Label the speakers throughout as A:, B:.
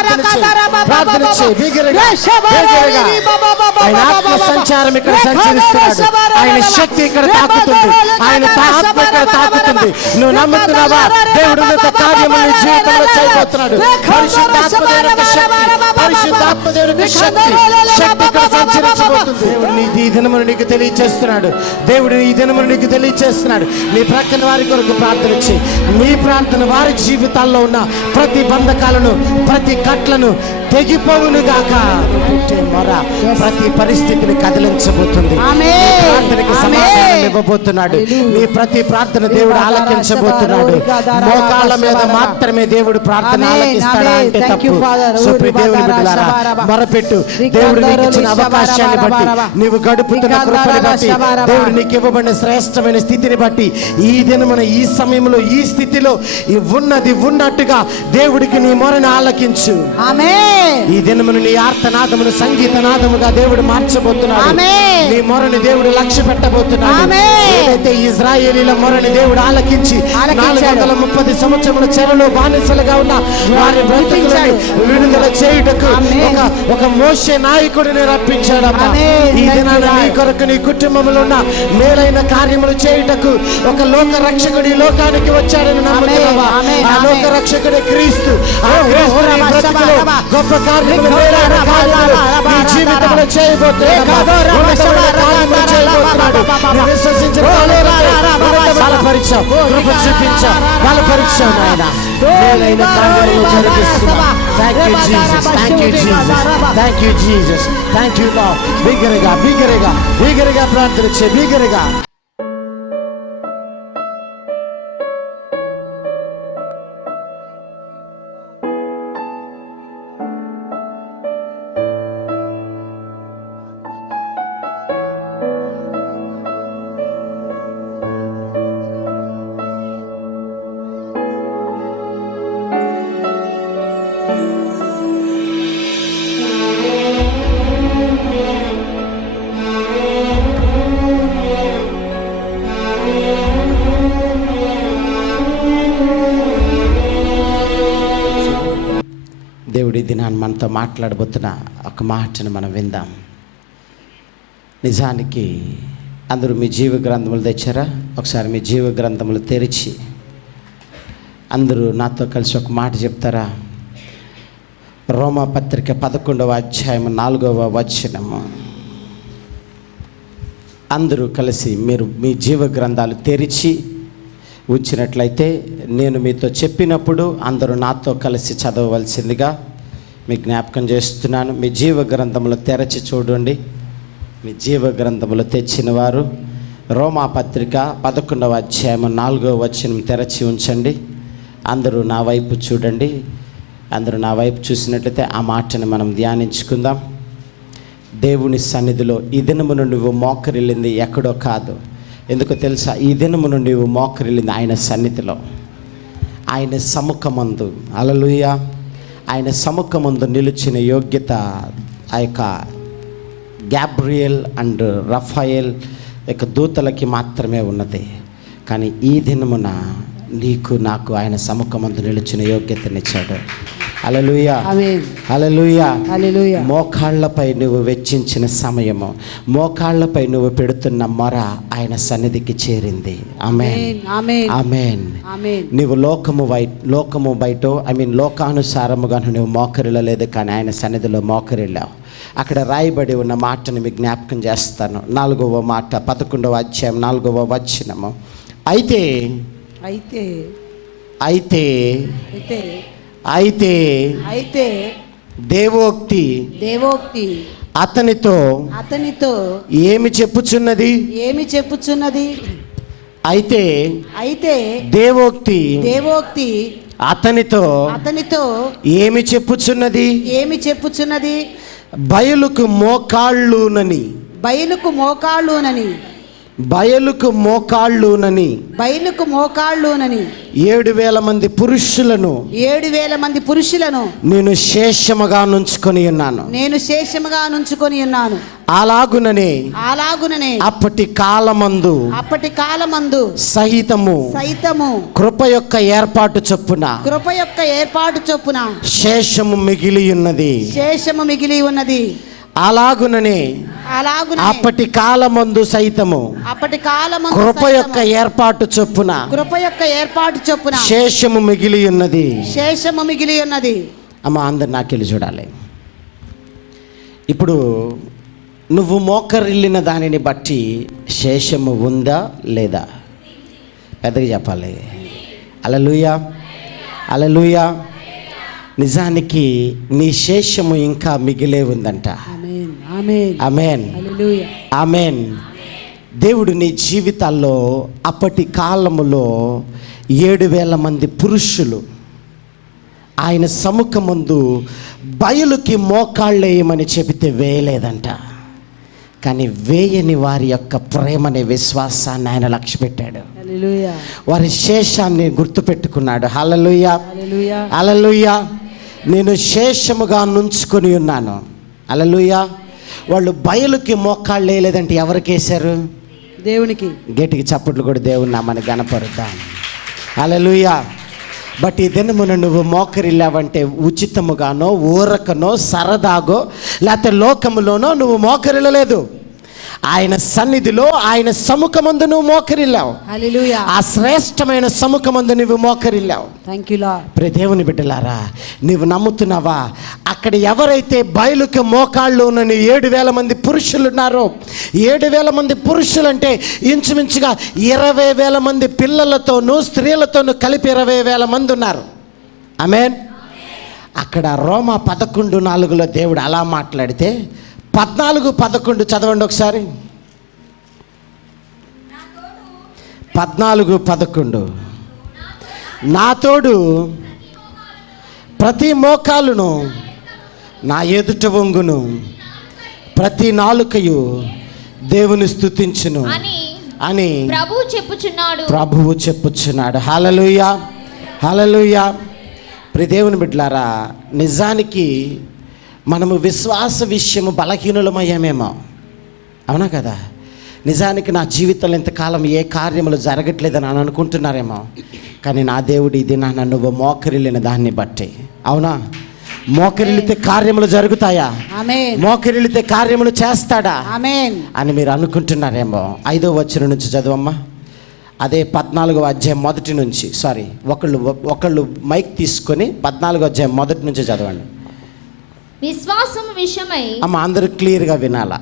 A: ప్రార్థన చేయి. ప్రార్థన చేయి. బిగ్గరగా, బిగ్గరగా. ఆయన ఆత్మ సంచారం ఇక్కడ సంచరిస్తున్నాడు ఆయన శక్తి ఇక్కడ తాకుతుంది ఆయన ఆత్మ ఇక్కడ తాకుతుంది నువ్వు నమ్ముతున్నావా దేవుడు కార్యము నీ జీవితంలో చేయబోతున్నాడు పరిశుద్ధాత్మ దేవుని యొక్క శక్తి పరిశుద్ధాత్మ దేవుని యొక్క శక్తి శక్తి ఇక్కడ సంచరించబోతుంది దేవుడు నీ ఈ దినమును నీకు తెలియచేస్తున్నాడు దేవుడు ఈ దినమును నీకు తెలియచేస్తున్నాడు నీ ప్రక్కన వారి కొరకు ప్రార్థన చేయి నీ ప్రార్థన వారి జీవితాల్లో ఉన్న ప్రతి బంధకాలను ప్రతి కట్లను తెగిపోవును గాక. పుట్టే మొర ప్రతి పరిస్థితిని కదిలించబోతుంది. ప్రార్థనకి సమాధానం. ఇవ్వబోతున్నాడు. నీ ప్రతి ప్రార్థన దేవుడు ఆలకించబోతున్నాడు. మోకాళ్ళ మీద మాత్రమే దేవుడు ప్రార్థన. ఆలకిస్తాడా. అంటే తప్పు
B: you, Father.
A: సో ప్రియ దేవుని బిడ్డలారా మొరపెట్టు. దేవుడు నీకు ఇచ్చిన అవకాశాన్ని బట్టి నీవు గడుపుతున్న కృపని బట్టి దేవుడు నీకు ఇవ్వబడిన శ్రేష్టమైన స్థితిని బట్టి ఈ దినమున ఈ సమయంలో ఈ స్థితిలో ఉన్నది ఉన్నట్టుగా దేవుడికి నీ మొరను ఆలకించు.
B: ఆమేన్.
A: ఈ దినమును నీ ఆర్తనాదమును సంగీతనాదముగా దేవుడు మార్చబోతున్నాడు. నీ మొరని దేవుడు లక్ష్య పెట్టబోతున్నాడు. ఏదైతే ఇజ్రాయేలీల మొరని దేవుడు ఆలకించి. నాలుగు వందల ముప్పది సంవత్సరముల చెరలో బానిసలుగా ఉన్న వారి బ్రతుకులని విడుదల చేయుటకు. ఒక ఒక మోషే నాయకుడిని రప్పించాడమ్మా
B: ఆమేన్.
A: ఈ దినాన నీ. కొరకు నీ కుటుంబంలో ఉన్న మేలైన కార్యములు చేయుటకు ఒక లోక రక్షకుడు లోకానికి వచ్చాడని నమ్ముతున్నావా
B: ఆమేన్.
A: ఆ. లోక రక్షకుడే క్రీస్తు ఆ క్రీస్తు నీ
B: రమ,
A: గొప్ప కార్యములు
B: రేఖ,
A: మేలైన నీ జీవితంలో చేయబోతున్నాడు విశ్వసించిన బలపరిచావు కృప చూపించావు బలపరిచావు నాయన మేలైన కార్యములు జరిగిస్తున్నావు thank you Jesus thank you Jesus thank you Jesus thank you బిగ్గరగా బిగ్గరగా బిగ్గరగా ప్రార్థన చేయి బిగ్గరగా మనతో మాట్లాడబోతున్న ఒక మాటను మనం విందాం. నిజానికి అందరూ మీ జీవ గ్రంథములు తెచ్చారా? ఒకసారి మీ జీవ గ్రంథములు తెరిచి అందరూ నాతో కలిసి ఒక మాట చెప్తారా? రోమా పత్రిక పదకొండవ అధ్యాయం నాలుగవ వచనము. అందరూ కలిసి మీరు మీ జీవ గ్రంథాలు తెరిచి ఉంచినట్లయితే నేను మీతో చెప్పినప్పుడు అందరూ నాతో కలిసి చదవవలసిందిగా మీ జ్ఞాపకం చేస్తున్నాను. మీ జీవ గ్రంథములు తెరచి చూడండి. మీ జీవ గ్రంథములు తెచ్చిన వారు రోమా పత్రిక పదకొండవ అధ్యాయం నాలుగవ వచనం తెరచి ఉంచండి. అందరూ నా వైపు చూడండి. అందరూ నా వైపు చూసినట్లయితే ఆ మాటని మనం ధ్యానించుకుందాం. దేవుని సన్నిధిలో ఈ దినమును నువ్వు మోకరిల్లింది ఎక్కడో కాదు. ఎందుకు తెలుసా? ఈ దినమును నువ్వు మోకరిల్లింది ఆయన సన్నిధిలో. ఆయన సముఖమందు. అలలుయ ఆయన సముఖముందు నిలిచిన యోగ్యత ఆ యొక్క గ్యాబ్రియల్ అండ్ రఫాయల్ యొక్క దూతలకి మాత్రమే ఉన్నది. కానీ ఈ దినమున నీకు నాకు ఆయన సముఖమందు నిలిచిన యోగ్యతనిచ్చాడు. అలలుయ. మోకాళ్ళపై నువ్వు వెచ్చించిన సమయము మోకాళ్ళపై నువ్వు పెడుతున్న మొర ఆయన సన్నిధికి చేరింది. ఆమెన్. నువ్వు లోకము వై లోకము బయట ఐ మీన్ లోకానుసారముగా నువ్వు మోకరిలో లేదు కానీ ఆయన సన్నిధిలో మోకరిల్లావు. అక్కడ రాయబడి ఉన్న మాటని మీకు జ్ఞాపకం చేస్తాను. నాలుగవ మాట పదకొండవ అధ్యాయం నాలుగవ వచనము. అయితే
B: అయితే
A: అయితే
B: అయితే
A: అయితే దేవోక్తి
B: దేవోక్తి
A: అతనితో
B: అతనితో
A: ఏమి చెప్పుచున్నది?
B: ఏమి చెప్పుచున్నది?
A: అయితే
B: అయితే
A: దేవోక్తి
B: దేవోక్తి
A: అతనితో
B: అతనితో
A: ఏమి చెప్పుచున్నది?
B: ఏమి చెప్పుచున్నది?
A: బయలుకు మోకాళ్ళునని.
B: బయలుకు మోకాళ్ళునని.
A: బయలుకు మోకాళ్ళునని.
B: బయలుకు మోకాళ్ళునని.
A: ఏడు వేల మంది పురుషులను
B: ఏడు వేల మంది పురుషులను
A: నేను శేషముగా నుంచుకొని ఉన్నాను.
B: నేను శేషముగా నుంచుకొని ఉన్నాను.
A: అలాగుననే
B: అలాగుననే
A: అప్పటి కాలమందు
B: అప్పటి కాలమందు
A: సహితము
B: సైతము
A: కృప యొక్క ఏర్పాటు చొప్పున
B: కృప యొక్క ఏర్పాటు చొప్పున
A: శేషము మిగిలి ఉన్నది.
B: శేషము మిగిలి ఉన్నది.
A: అలాగుననే
B: అలాగున
A: అప్పటి కాలమందు సైతము
B: అప్పటి కాలమందు
A: కృప యొక్క ఏర్పాటు చొప్పున
B: కృప యొక్క ఏర్పాటు చొప్పున
A: శేషము మిగిలి ఉన్నది.
B: శేషము మిగిలి ఉన్నది.
A: అమ్మ అందరు నాకెళ్ళి చూడాలి. ఇప్పుడు నువ్వు మోకరిల్లిన దానిని బట్టి శేషము ఉందా లేదా? పెద్దగా చెప్పాలి. అలలుయా. అలలుయా. నిజానికి నీ శేషము ఇంకా మిగిలే ఉందంట.
B: ఆమేన్ ఆమేన్
A: అమేన్ దేవుడు నీ జీవితాల్లో అప్పటి కాలములో ఏడు వేల మంది పురుషులు ఆయన సముఖమందు బయలుకి మోకాళ్ళేయమని చెబితే వేయలేదంట. కానీ వేయని వారి యొక్క ప్రేమని విశ్వాసాన్ని ఆయన లక్ష్య పెట్టాడు
B: హల్లెలూయా
A: వారి శేషాన్ని గుర్తుపెట్టుకున్నాడు. హలలుయ
B: హల్లెలూయా
A: అలలుయ నేను శేషముగా నుంచుకొని ఉన్నాను. అలలుయ వాళ్ళు బయలుకి మోకాళ్ళు వేయలేదంటే ఎవరికి వేశారు?
B: దేవునికి.
A: గట్టికి చప్పట్లు కూడా దేవుని నామని గనపరుద్దాం అలలుయ బట్ ఈ దినమున నువ్వు మోకరిల్లావంటే ఉచితముగానో ఊరకనో సరదాగో లేకపోతే లోకములోనో నువ్వు మోకరిల్లలేదు. ఆయన సన్నిధిలో ఆయన సముఖమందు నువ్వు మోకరిల్లావు. ఆ శ్రేష్టమైన సముఖమందు నువ్వు మోకరిల్లావు. దేవుని బిడ్డలారా నీవు నమ్ముతున్నావా? అక్కడ ఎవరైతే బయలుకి మోకాళ్ళు ఉన్న ఏడు వేల మంది పురుషులు ఉన్నారో ఏడు వేల మంది పురుషులు అంటే ఇంచుమించుగా ఇరవై వేల మంది పిల్లలతోనూ స్త్రీలతోనూ కలిపి ఇరవై వేల మంది ఉన్నారు. ఆమెన్ అక్కడ రోమా పదకొండు నాలుగులో దేవుడు అలా మాట్లాడితే పద్నాలుగు పదకొండు చదవండి ఒకసారి. పద్నాలుగు పదకొండు. నా తోడు ప్రతి మోకాలును నా ఎదుట వంగును. ప్రతి నాలుకయు దేవుని స్తుతించును.
C: అని
A: అని
C: ప్రభు చెప్పుచున్నాడు.
A: ప్రభువు చెప్పుచున్నాడు. హలలుయ హలలుయ ప్రి దేవుని బిడ్డలారా నిజానికి మనము విశ్వాస విషయము బలహీనులమయ్యామేమో. అవునా కదా? నిజానికి నా జీవితంలో ఇంతకాలం ఏ కార్యములు జరగట్లేదని అని అనుకుంటున్నారేమో. కానీ నా దేవుడు ఇది నా నువ్వు మోకరిల్లిన దాన్ని బట్టి. అవునా? మోకరిల్లితే కార్యములు జరుగుతాయా? మోకరిల్లితే కార్యములు చేస్తాడా? అని మీరు అనుకుంటున్నారేమో. ఐదో వచ్చిన నుంచి చదవమ్మా. అదే పద్నాలుగో అధ్యాయం మొదటి నుంచి సారీ ఒకళ్ళు ఒకళ్ళు మైక్ తీసుకొని పద్నాలుగో అధ్యాయం మొదటి నుంచి చదవండి.
C: విశ్వాసము విషయమై
A: అమ్మ అందరూ క్లియర్గా వినాలా?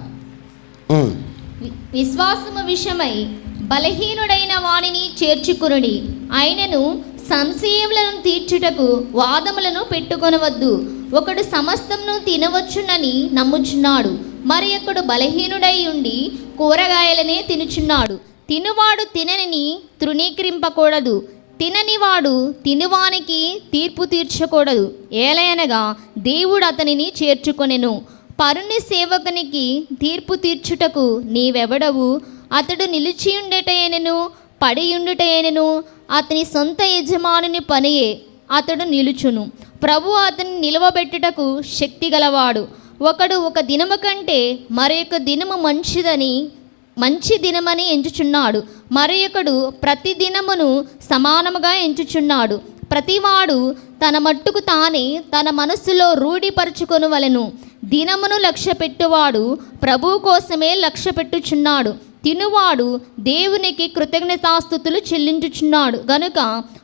C: విశ్వాసము విషయమై బలహీనుడైన వానిని చేర్చుకునుడి. ఆయనను సంశయములను తీర్చుటకు వాదములను పెట్టుకొనవద్దు. ఒకడు సమస్తమును తినవచ్చునని నమ్ముచున్నాడు. మరి ఒకడు బలహీనుడై ఉండి కూరగాయలనే తినుచున్నాడు. తినువాడు తినని తృణీకరింపకూడదు. తిననివాడు తినువానికి తీర్పు తీర్చకూడదు. ఏలయనగా దేవుడు అతనిని చేర్చుకొనెను. పరుని సేవకునికి తీర్పు తీర్చుటకు నీవెవడవు? అతడు నిలిచియుండటయనను పడియుండుటయనను అతని సొంత యజమానుని పనియే అతడు నిలుచును. ప్రభు అతన్ని నిలవబెట్టుటకు శక్తి గలవాడు. ఒకడు ఒక దినము కంటే మరొక దినము మంచిదని మంచి దినమని ఎంచుచున్నాడు. మరి ఒకడు ప్రతి దినమును సమానముగా ఎంచుచున్నాడు. ప్రతివాడు తన మట్టుకు తానే తన మనస్సులో రూఢిపరుచుకొనవలెను దినమును లక్ష్య పెట్టువాడు ప్రభు కోసమే లక్ష్య పెట్టుచున్నాడు తినువాడు దేవునికి కృతజ్ఞతాస్థుతులు చెల్లించుచున్నాడు. గనుక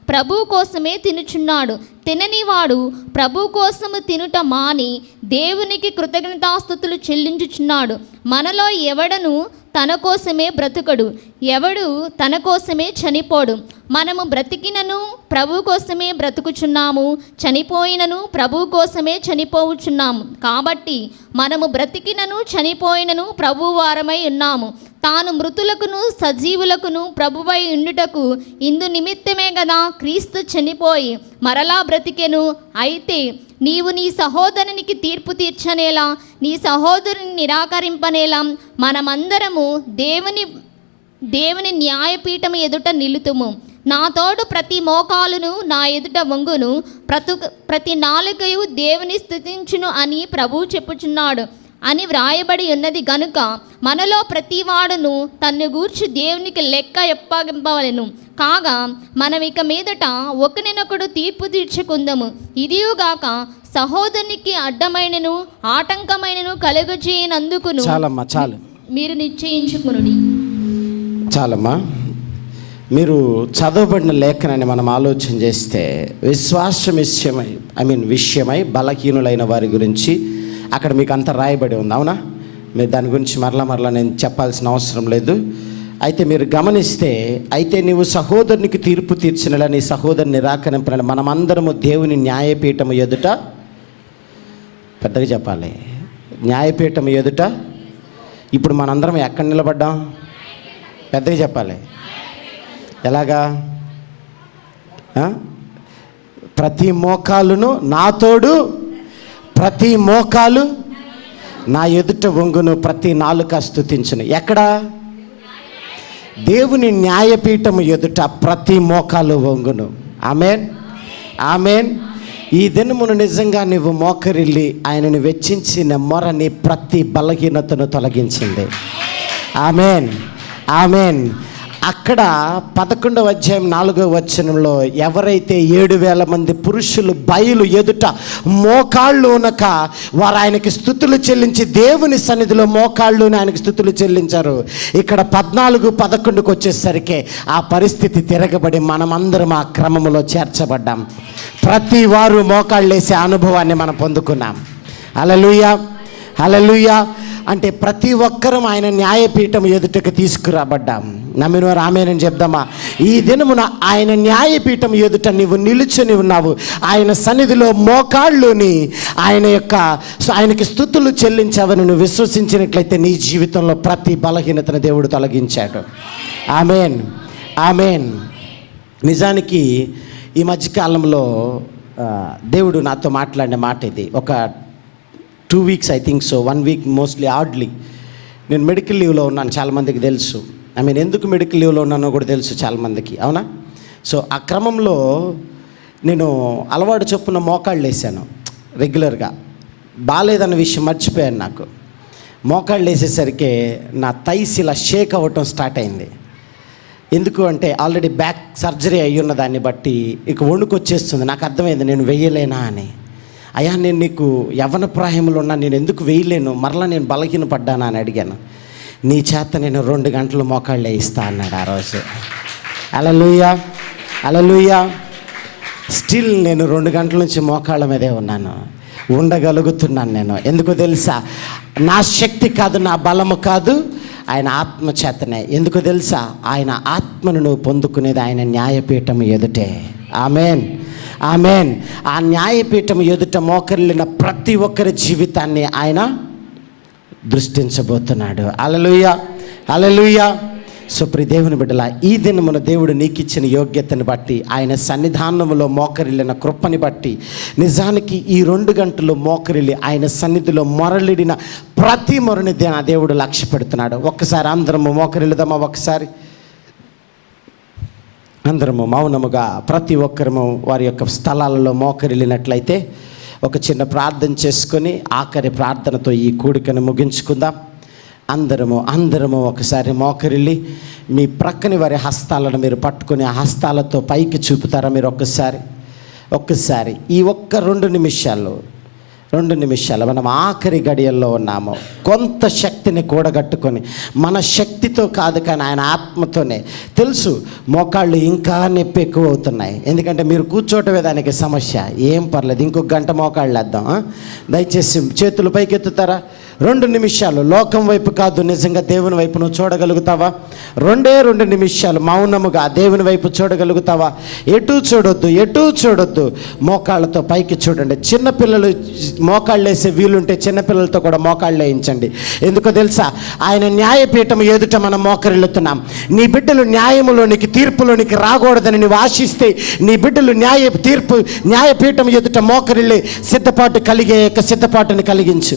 C: ప్రభు కోసమే తినుచున్నాడు. తిననివాడు ప్రభు కోసము తినుట మాని దేవునికి కృతజ్ఞతాస్థుతులు చెల్లించుచున్నాడు. మనలో ఎవడను తన కోసమే బ్రతుకడు. ఎవడు తన కోసమే చనిపోడు. మనము బ్రతికినను ప్రభు కోసమే బ్రతుకుచున్నాము చనిపోయినను ప్రభు కోసమే చనిపోవుచున్నాము. కాబట్టి మనము బ్రతికినను చనిపోయినను ప్రభు వారమై ఉన్నాము. తాను మృతులకును సజీవులకును ప్రభువై ఉండుటకు ఇందు నిమిత్తమే కదా క్రీస్తు చనిపోయి మరలా బ్రతికెను. అయితే నీవు నీ సహోదరునికి తీర్పు తీర్చనేలా నీ సహోదరుని నిరాకరింపనేలా మనమందరము దేవుని దేవుని న్యాయపీఠం ఎదుట నిలుతుము. నా తోడు ప్రతి మోకాలును నా ఎదుట వంగును. ప్రతు ప్రతి నాలుకయు దేవుని స్థుతించును అని ప్రభువు చెప్పుచున్నాడు. అని వ్రాయబడి ఉన్నది గనుక మనలో ప్రతివాడును తన్ను గూర్చి దేవునికి లెక్క ఎప్పగింపవలెను. కాగా మనం ఇక మీదట ఒకరినొకడు తీర్పు తీర్చుకుందాము. ఇదియుగాక సహోదరునికి అడ్డమైనను ఆటంకమైనను కలుగజేయనందుకును.
A: చాలమ్మా చాలు.
C: మీరు నిశ్చయించుకునుడి.
A: చాలమ్మా. మీరు చదవబడిన లేఖనాన్ని మనం ఆలోచన చేస్తే విశ్వాసం విషయమై ఐ మీన్ విషయమై బలహీనులైన వారి గురించి అక్కడ మీకు అంత రాయబడి ఉంది అవునా? మీరు దాని గురించి మరలా మరలా నేను చెప్పాల్సిన అవసరం లేదు. అయితే మీరు గమనిస్తే అయితే నీవు సహోదరునికి తీర్పు తీర్చినలా నీ సహోదరుని నిరాకరింపిన మనమందరము దేవుని న్యాయపీఠము ఎదుట పెద్దగా చెప్పాలి. న్యాయపీఠం ఎదుట ఇప్పుడు మనందరం ఎక్కడ నిలబడ్డాం? పెద్దగా చెప్పాలి. ఎలాగా? ప్రతి మోకాలును నా తోడు ప్రతి మోకాలు నా ఎదుట వంగును ప్రతి నాలుక స్థుతించును ఎక్కడ? దేవుని న్యాయపీఠం ఎదుట ప్రతి మోకాలు వంగును. ఆమెన్? ఆమెన్? ఈ దినమును నిజంగా నువ్వు మోకరిల్లి ఆయనను వెచ్చించిన మొరని ప్రతి బలహీనతను తొలగించింది. ఆమెన్? ఆమెన్? అక్కడ పదకొండవ అధ్యాయం నాలుగవ వచనంలో ఎవరైతే ఏడు వేల మంది పురుషులు బయలు ఎదుట మోకాళ్ళు ఉనక వారు ఆయనకి స్థుతులు చెల్లించి దేవుని సన్నిధిలో మోకాళ్ళు ఆయనకి స్థుతులు చెల్లించారు. ఇక్కడ పద్నాలుగు పదకొండుకు వచ్చేసరికి ఆ పరిస్థితి తిరగబడి మనమందరం ఆ క్రమంలో చేర్చబడ్డాం. ప్రతి వారు మోకాళ్ళు వేసే అనుభవాన్ని మనం పొందుకున్నాం. అలలుయ అలలుయ అంటే ప్రతి ఒక్కరం ఆయన న్యాయపీఠం ఎదుటకు తీసుకురాబడ్డాం. నమ్మిన వారు ఆమెనని చెప్దామా? ఈ దినమున ఆయన న్యాయపీఠం ఎదుట నీవు నిలుచుని ఉన్నావు. ఆయన సన్నిధిలో మోకాళ్ళుని ఆయన యొక్క ఆయనకి స్థుతులు చెల్లించావని నువ్వు విశ్వసించినట్లయితే నీ జీవితంలో ప్రతి బలహీనతను దేవుడు తొలగించాడు. ఆమెన్. ఆమెన్. నిజానికి ఈ మధ్యకాలంలో దేవుడు నాతో మాట్లాడిన మాట ఇది. ఒక two weeks I think so one week mostly oddly నేను మెడికల్ లీవ్లో ఉన్నాను చాలామందికి తెలుసు. ఐ మీన్ ఎందుకు మెడికల్ లీవ్లో ఉన్నానో కూడా తెలుసు చాలామందికి అవునా? సో ఆ క్రమంలో నేను అలవాటు చొప్పున మోకాళ్ళు వేసాను రెగ్యులర్గా. బాగాలేదన్న విషయం మర్చిపోయాను నాకు. మోకాళ్ళు వేసేసరికి నా థైస్ ఇలా షేక్ అవ్వటం స్టార్ట్ అయింది. ఎందుకు అంటే ఆల్రెడీ బ్యాక్ సర్జరీ అయ్యున్న ఉన్న దాన్ని బట్టి ఇక వణుకొచ్చేస్తుంది నాకు అర్థమైంది నేను వేయలేనా అని. అయ్యా నేను నీకు యవన ప్రాయంలో ఉన్నా నేను ఎందుకు వేయలేను? మరలా నేను బలహీన పడ్డానా అని అడిగాను. నీ చేత నేను రెండు గంటలు మోకాళ్ళు వేయిస్తా అన్నాడు ఆ రోజు. అలలుయ్యా అలలుయ్యా స్టిల్ నేను రెండు గంటల నుంచి మోకాళ్ళ మీదే ఉన్నాను. ఉండగలుగుతున్నాను నేను. ఎందుకో తెలుసా? నా శక్తి కాదు నా బలము కాదు ఆయన ఆత్మ చేతనే. ఎందుకు తెలుసా? ఆయన ఆత్మను నువ్వు పొందుకునేది ఆయన న్యాయపీఠం ఎదుటే. ఆమెన్ ఆమెన్ ఆ న్యాయపీఠం ఎదుట మోకరిల్లిన ప్రతి ఒక్కరి జీవితాన్ని ఆయన దృష్టించబోతున్నాడు. అలలుయ అలలుయ సో ప్రి దేవుని బిడ్డల ఈ దినమున దేవుడు నీకు ఇచ్చిన యోగ్యతను బట్టి ఆయన సన్నిధానములో మోకరిల్లిన కృపని బట్టి నిజానికి ఈ రెండు గంటలు మోకరిల్లి ఆయన సన్నిధిలో మొరలిడిన ప్రతి మొరని దే- ఆ దేవుడు లక్ష్య పెడుతున్నాడు. ఒక్కసారి అందరము మోకరిల్లుదామా ఒకసారి అందరము మౌనముగా ప్రతి ఒక్కరము వారి యొక్క స్థలాలలో మోకరిల్లినట్లయితే ఒక చిన్న ప్రార్థన చేసుకొని ఆఖరి ప్రార్థనతో ఈ కూడికను ముగించుకుందాం. అందరము అందరము ఒకసారి మోకరిల్లి మీ ప్రక్కని వారి హస్తాలను మీరు పట్టుకుని ఆ హస్తాలతో పైకి చూపుతారా మీరు ఒక్కసారి? ఒక్కసారి ఈ ఒక్క రెండు నిమిషాల్లో రెండు నిమిషాలు మనం ఆఖరి గడియల్లో ఉన్నాము. కొంత శక్తిని కూడగట్టుకొని మన శక్తితో కాదు కానీ ఆయన ఆత్మతోనే. తెలుసు మోకాళ్ళు ఇంకా నొప్పి ఎక్కువ అవుతున్నాయి ఎందుకంటే మీరు కూర్చోటమే దానికి సమస్య. ఏం పర్లేదు ఇంకొక గంట మోకాళ్ళు వేద్దాం దయచేసి చేతులు పైకెత్తుతారా? రెండు నిమిషాలు లోకం వైపు కాదు నిజంగా దేవుని వైపు నువ్వు చూడగలుగుతావా? రెండే రెండు నిమిషాలు మౌనముగా దేవుని వైపు చూడగలుగుతావా? ఎటు చూడొద్దు ఎటు చూడొద్దు. మోకాళ్ళతో పైకి చూడండి. చిన్నపిల్లలు మోకాళ్ళు వేసే వీలుంటే చిన్నపిల్లలతో కూడా మోకాళ్ళు వేయించండి. ఎందుకో తెలుసా? ఆయన న్యాయపీఠం ఎదుట మనం మోకరిల్లుతున్నాం. నీ బిడ్డలు న్యాయములోనికి తీర్పులోనికి రాకూడదని నువ్వు ఆశిస్తే నీ బిడ్డలు న్యాయ తీర్పు న్యాయపీఠం ఎదుట మోకరిల్లి సిద్ధపాటు కలిగే యొక్క సిద్ధపాటుని కలిగించు.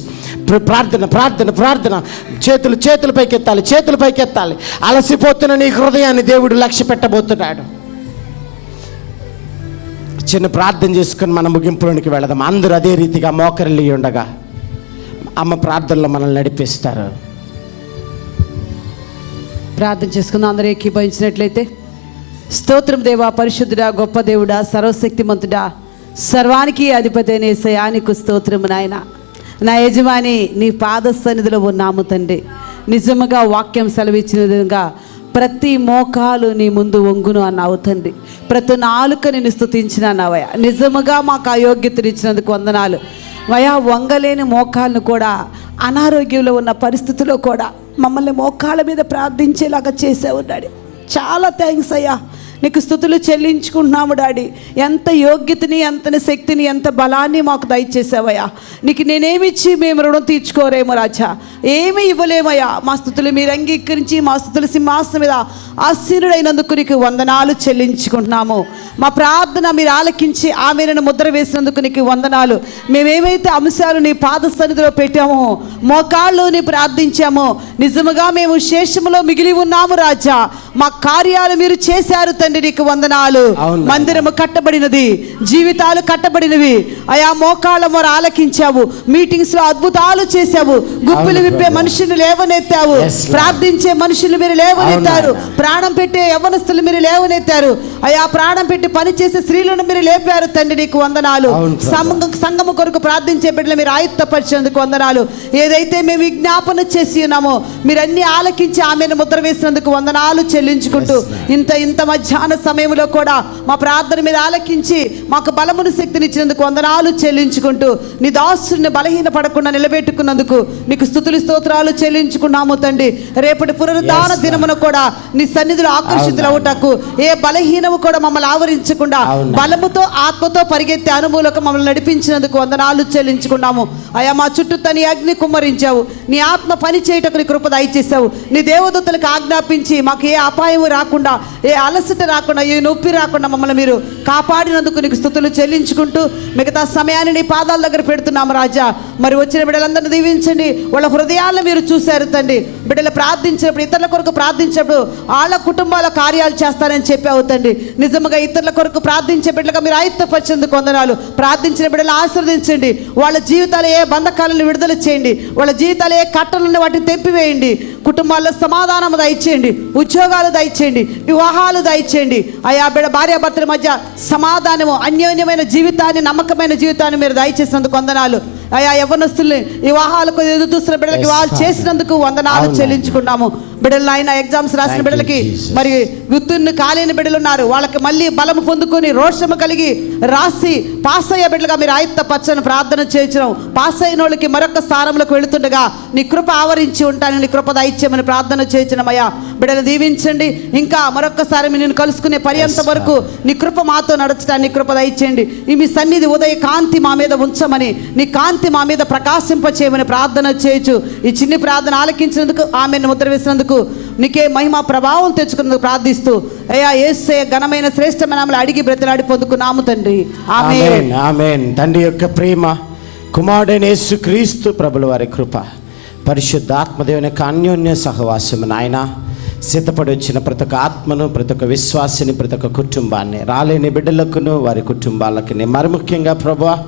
A: ప్రార్థన ప్రార్థన ప్రార్థన. చేతులు చేతులపైకి ఎత్తాలి చేతుల ఎత్తాలి అలసిపోతున్న నీ హృదయాన్ని దేవుడు లక్ష్య పెట్టబోతున్నాడు చిన్న ప్రార్థన చేసుకుని మన ముగింపులోనికి వెళదాం. అందరూ అదే రీతిగా మోకరిల్లి ఉండగా అమ్మ ప్రార్థనలో మనల్ని నడిపిస్తారు.
B: ప్రార్థన చేసుకుందాం. అందరూ ఏకీభవించినట్లయితే స్తోత్రం దేవా పరిశుద్ధుడా గొప్ప దేవుడా సర్వశక్తిమంతుడా సర్వానికి అధిపతి అనే శయానికి స్తోత్రము నాయన. నా యజమాని నీ పాద సన్నిధిలో ఉన్నాము తండ్రి. నిజముగా వాక్యం సెలవిచ్చిన విధంగా ప్రతి మోకాలు నీ ముందు వంగును అన్నావు తండ్రి. ప్రతి నాలుక నేను స్థుతించిన అన్నావయ్య. నిజముగా మాకు అయోగ్యతనిచ్చినందుకు వందనాలు. వయా వంగలేని మోకాలను కూడా అనారోగ్యంలో ఉన్న పరిస్థితుల్లో కూడా మమ్మల్ని మోకాళ్ళ మీద ప్రార్థించేలాగా చేసే ఉన్నాడు చాలా థ్యాంక్స్ అయ్యా. నీకు స్థుతులు చెల్లించుకుంటున్నాము డాడీ. ఎంత యోగ్యతని ఎంత శక్తిని ఎంత బలాన్ని మాకు దయచేసావయ్యా. నీకు నేనేమిచ్చి మేము రుణం తీర్చుకోరేమో రాజా. ఏమి ఇవ్వలేమయ్యా. మా స్థుతులు మీరు అంగీకరించి మా స్థుతులు సింహాసనం మీద ఆశీనుడైనందుకు నీకు వందనాలు చెల్లించుకుంటున్నాము. మా ప్రార్థన మీరు ఆలకించి ఆమెను ముద్ర వేసినందుకు నీకు వందనాలు. మేమేమైతే అంశాలు నీ పాద సన్నిధిలో పెట్టామో మోకాళ్ళు నీ ప్రార్థించామో నిజముగా మేము శేషములో మిగిలి ఉన్నాము రాజా. మా కార్యాలు మీరు చేశారు తండ్రి. నీకు వందనాలు. మందిరము కట్టబడినది జీవితాలు కట్టబడినవి. అయా మోకాళ్ళ మొర ఆలకించావు మీటింగ్స్లో అద్భుతాలు చేశావు. గుప్పిలు విప్పే. మనుషులు లేవనెత్తావు. ప్రార్థించే మనుషులు మీరు లేవనెత్తారు. ప్రాణం పెట్టే యవనస్తులు మీరు లేవనెత్తారు. అయా ప్రాణం పెట్టి పని చేసే స్త్రీలను మీరు లేపారు తండ్రి నీకు వందనాలు. సంఘము కొరకు ప్రార్థించే బిడ్డలు మీరు ఆయుత్తపరిచేందుకు వందనాలు. ఏదైతే మేము విజ్ఞాపన చేసి ఉన్నామో మీరు అన్ని ఆలకించి ఆమెను ముద్ర వేసినందుకు వందనాలు చెల్లించుకుంటూ ఇంత ఇంత మధ్యాహ్న సమయంలో కూడా మా ప్రార్థన మీద ఆలకించి మాకు బలమును శక్తిని ఇచ్చినందుకు వందనాలు చెల్లించుకుంటూ నీ దాసుని బలహీన పడకుండా నిలబెట్టుకున్నందుకు నీకు స్థుతులు స్తోత్రాలు చెల్లించుకున్నాము తండ్రి. రేపటి పునరుద్ధాన దినమున కూడా నీ సన్నిధిలో ఆకర్షితులవుటకు ఏ బలహీనము కూడా మమ్మల్ని ఆవరించకుండా. బలముతో ఆత్మతో పరిగెత్తే అనుభూలకు మమ్మల్ని నడిపించినందుకు వందనాలు చెల్లించుకున్నాము. అయా మా చుట్టూ తని అగ్ని కుమ్మరించావు. నీ ఆత్మ పని చేయటకు నీ కృప దయచేసావు నీ దేవదూతలకు ఆజ్ఞాపించి మాకు ఏ అపాయము రాకుండా ఏ అలసట రాకుండా ఏ నొప్పి రాకుండా మమ్మల్ని మీరు కాపాడినందుకు నీకు స్థుతులు చెల్లించుకుంటూ మిగతా సమయాన్ని నీ పాదాల దగ్గర పెడుతున్నాము రాజా. మరి వచ్చిన బిడ్డలందరినీ దీవించండి. వాళ్ళ హృదయాలను మీరు చూశారు తండ్రి. బిడ్డలు ప్రార్థించినప్పుడు ఇతరుల కొరకు ప్రార్థించినప్పుడు వాళ్ళ కుటుంబాల కార్యాలు చేస్తారని చెప్పావు తండ్రి. నిజంగా ఇతరుల కొరకు ప్రార్థించే బిడ్డలుగా మీరు ఆయుత్తపరిచేందుకు వందనాలు. ప్రార్థించిన బిడ్డలు ఆశీర్వదించండి. వాళ్ళ జీవితాలు ఏ బంధకాలను విడుదల చేయండి. వాళ్ళ జీవితాలు ఏ కట్టలను వాటిని తెంపివేయండి. కుటుంబాల్లో సమాధానం దయచేయండి ఉద్యోగాలు దయచేయండి వివాహాలు దయచేయండి ఆయా బిడ్డ భార్యాభర్తల మధ్య సమాధానము అన్యోన్యమైన జీవితాన్ని నమ్మకమైన జీవితాన్ని మీరు దయచేసినందుకు వందనాలు ఆయా యవ్వనస్తుల్ని వివాహాలకు ఎదురు చూస్తున్న బిడ్డలకి
A: Father.
B: చేసినందుకు వందనాలు. చెల్లించుకున్నాము బిడ్డలు ఆయన ఎగ్జామ్స్ రాసిన బిడ్డలకి. మరి విత్తుని కాలేని బిడ్డలు ఉన్నారు. వాళ్ళకి మళ్ళీ బలము పొందుకొని రోషము కలిగి రాసి పాస్ అయ్యే బిడ్డలుగా మీరు ఆయుత్త పచ్చని ప్రార్థన చేయించడం. పాస్ అయిన వాళ్ళకి మరొక స్థానంలోకి వెళుతుండగా నీ కృప ఆవరించి ఉంటాను నీ కృప దయచేయమని ప్రార్థన చేయించడమయ్యా బిడ్డలు దీవించండి. ఇంకా మరొకసారి మీ నేను కలుసుకునే పర్యంత వరకు నీ కృప మాతో నడచడానికి కృప దయచేయండి. ఈ మీ సన్నిధి ఉదయ కాంతి మా మీద ఉంచమని నీ కాంతి మా మీద ప్రకాశింప చేయమని ప్రార్థన చేయొచ్చు ఈ చిన్ని ప్రార్థన ఆలకించినందుకు ఆమెను ముద్ర వేసినందుకు నీకే మహిమ ప్రభావం తెచ్చుకున్నందుకు ప్రార్థిస్తూ అయ్యా ఏసే ఘనమైన శ్రేష్టమైన అడిగి బ్రతిలాడి పొందుకున్నాము తండ్రి. ఆమె
A: ఆమెన్ ఆమేన్. తండ్రి యొక్క ప్రేమ కుమారుడైన యేసు క్రీస్తు ప్రభుల వారి కృప పరిశుద్ధాత్మదేవుని యొక్క అన్యోన్య సహవాసము నాయన. సిద్ధపడి వచ్చిన ప్రతి ఒక్క ఆత్మను ప్రతి ఒక్క విశ్వాసిని ప్రతి ఒక్క కుటుంబాన్ని రాలేని బిడ్డలకును వారి కుటుంబాలకి మరి ముఖ్యంగా ప్రభా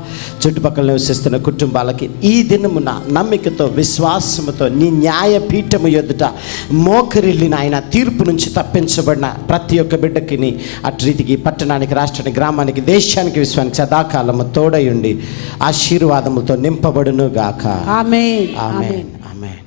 A: చుట్టుపక్కల నివసిస్తున్న కుటుంబాలకి ఈ దినమున నమ్మికతో విశ్వాసముతో నీ న్యాయపీఠము ఎదుట మోకరిల్లిన ఆయన తీర్పు నుంచి తప్పించబడిన ప్రతి ఒక్క బిడ్డకి అటు రీతికి పట్టణానికి రాష్ట్రానికి గ్రామానికి దేశానికి విశ్వానికి సదాకాలము తోడయుండి ఆశీర్వాదములతో నింపబడును గాక
B: ఆమె
A: ఆమెన్. ఆమెన్.